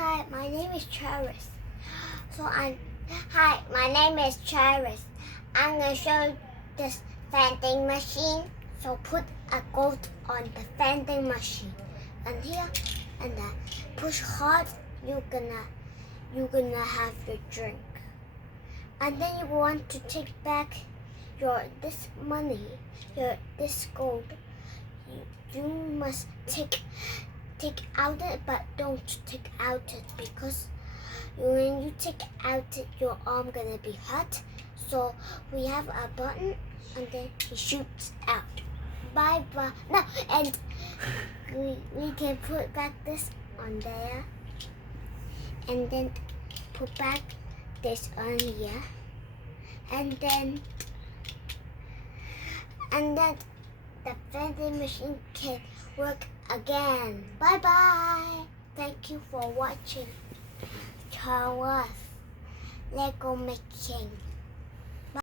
Hi, my name is Charis. Hi, my name is Charis. I'm gonna show you this vending machine. So put a goat on the vending machine, and here, and then push hard. You're gonna have your drink, and then you want to take back this money, this gold. You must take out it, but don't take out it because when you take out it, your arm gonna be hurt. So we have a button, and then he shoots out. Bye bye. No, and we can put back this on there, and then put back this on here, and then the vending machine can work again. Bye bye. Thank you for watching Charis Lego making.